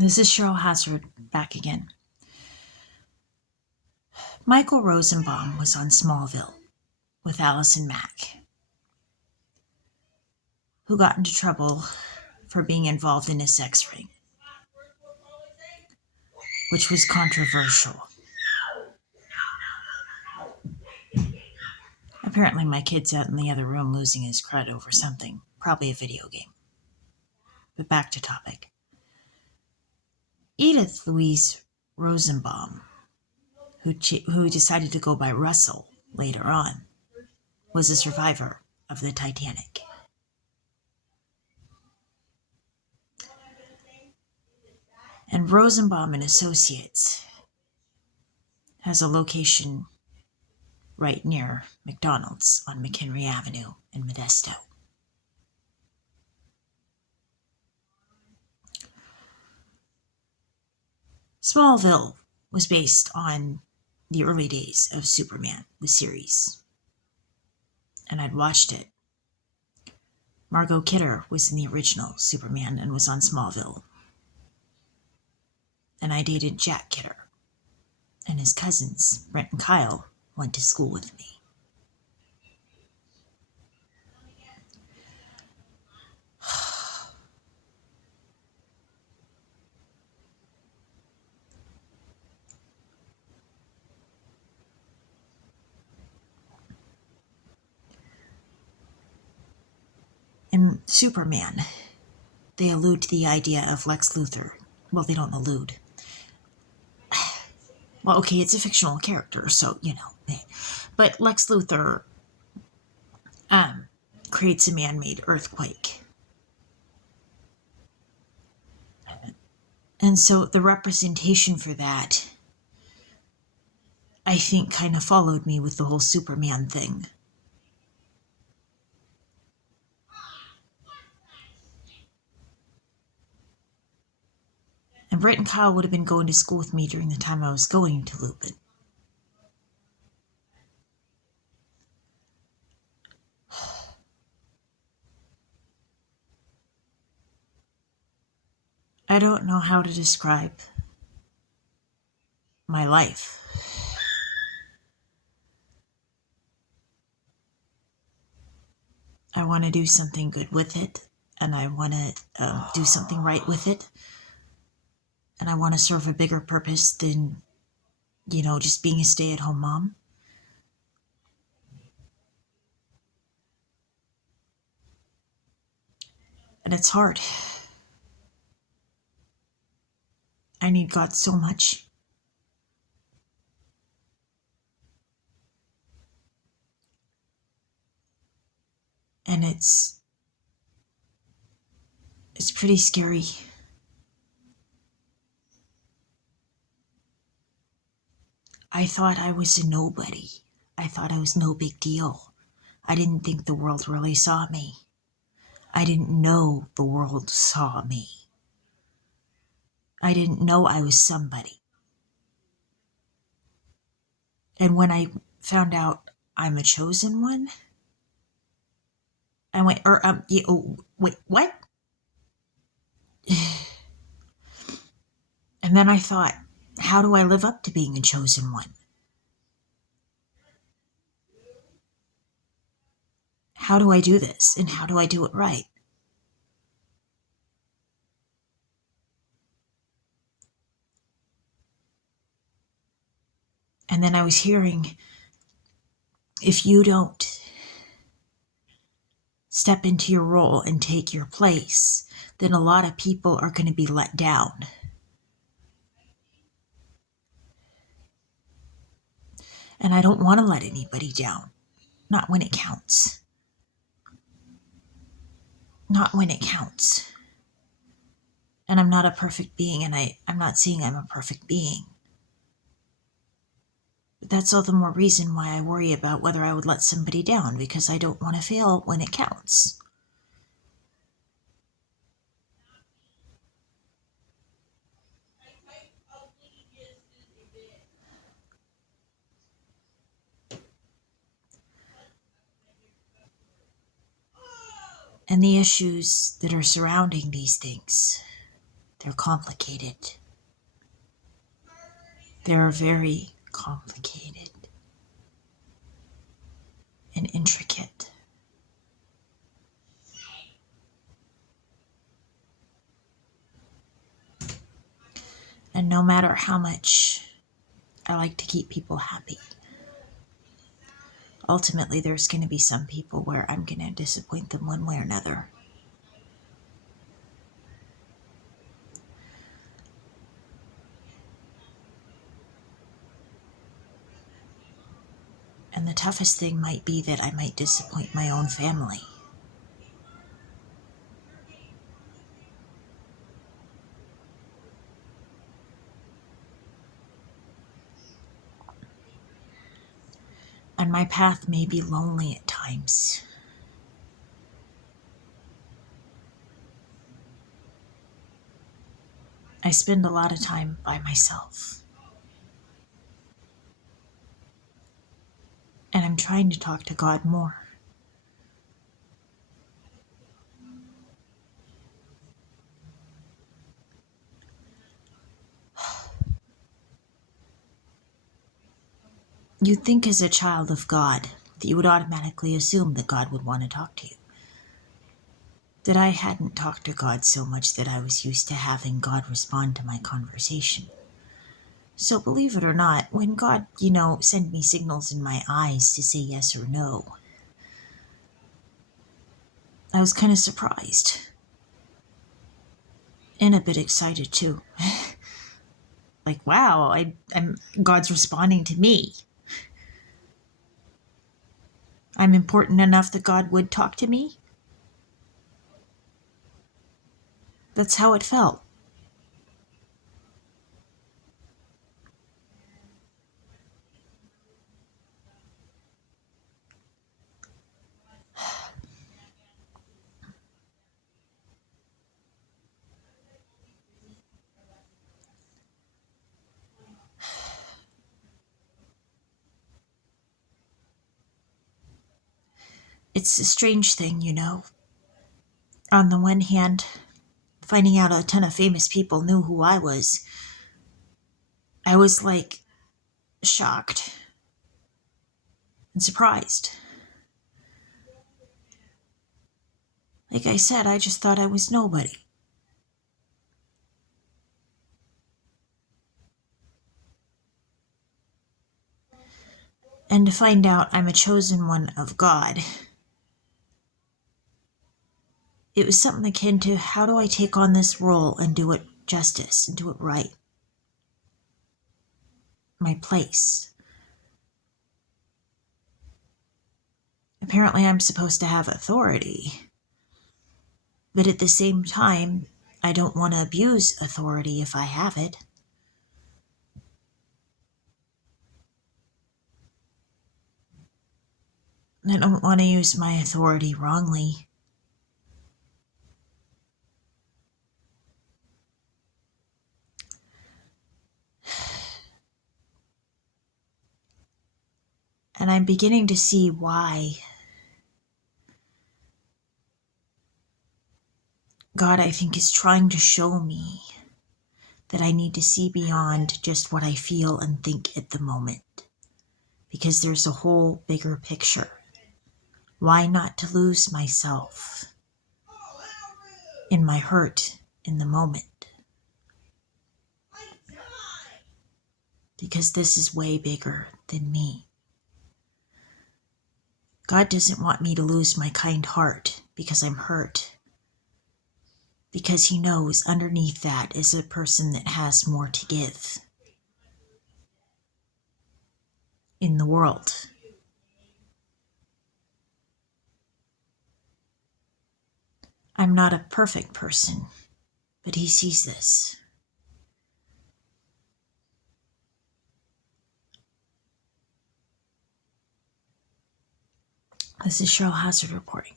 This is Cheryl Hazard back again. miChael Rosenbaum was on Smallville with Allison Mack, who got into trouble for being involved in a sex ring, which was controversial. Apparently my kid's out in the other room losing his crud over something, probably a video game. But back to topic. Edith Louise Rosenbaum, who decided to go by Russell later on, was a survivor of the Titanic. And Rosenbaum and Associates has a location right near McDonald's on McHenry Avenue in Modesto. Smallville was based on the early days of Superman, the series, and I'd watched it. Margot Kidder was in the original Superman and was on Smallville. And I dated Jack Kidder, and his cousins, Brent and Kyle, went to school with me. In Superman, they allude to the idea of Lex Luthor. Well, they don't allude. Well, okay, it's a fictional character, so, But Lex Luthor creates a man-made earthquake. And so the representation for that, I think, kind of followed me with the whole Superman thing. And Brett and Kyle would have been going to school with me during the time I was going to Lupin. I don't know how to describe my life. I want to do something good with it, and I want to do something right with it, and I want to serve a bigger purpose than, just being a stay-at-home mom. And it's hard. I need God so much. And it's pretty scary. I thought I was a nobody. I thought I was no big deal. I didn't think the world really saw me. I didn't know the world saw me. I didn't know I was somebody. And when I found out I'm a chosen one, I went, wait, what? And then I thought, how do I live up to being a chosen one? How do I do this? And how do I do it right? And then I was hearing, if you don't step into your role and take your place, then a lot of people are going to be let down. And I don't want to let anybody down. Not when it counts. Not when it counts. And I'm not a perfect being, and I'm not saying I'm a perfect being. But that's all the more reason why I worry about whether I would let somebody down, because I don't want to fail when it counts. And the issues that are surrounding these things They're complicated. They're very complicated and intricate. And no matter how much I like to keep people happy, ultimately there's going to be some people where I'm going to disappoint them one way or another. And the toughest thing might be that I might disappoint my own family. And my path may be lonely at times. I spend a lot of time by myself. And I'm trying to talk to God more. You'd think as a child of God that you would automatically assume that God would want to talk to you. That I hadn't talked to God so much that I was used to having God respond to my conversation. So believe it or not, when God, sent me signals in my eyes to say yes or no, I was kind of surprised. And a bit excited too. Like, wow, God's responding to me. I'm important enough that God would talk to me. That's how it felt. It's a strange thing, On the one hand, finding out a ton of famous people knew who I was like shocked and surprised. Like I said, I just thought I was nobody. And to find out I'm a chosen one of God, it was something akin to, how do I take on this role and do it justice and do it right? My place. Apparently I'm supposed to have authority. But at the same time, I don't want to abuse authority if I have it. I don't want to use my authority wrongly. And I'm beginning to see why God, I think, is trying to show me that I need to see beyond just what I feel and think at the moment. Because there's a whole bigger picture. Why not to lose myself in my hurt in the moment? Because this is way bigger than me. God doesn't want me to lose my kind heart because I'm hurt. Because he knows underneath that is a person that has more to give in the world. I'm not a perfect person, but he sees this. This is Cheryl Hazard reporting.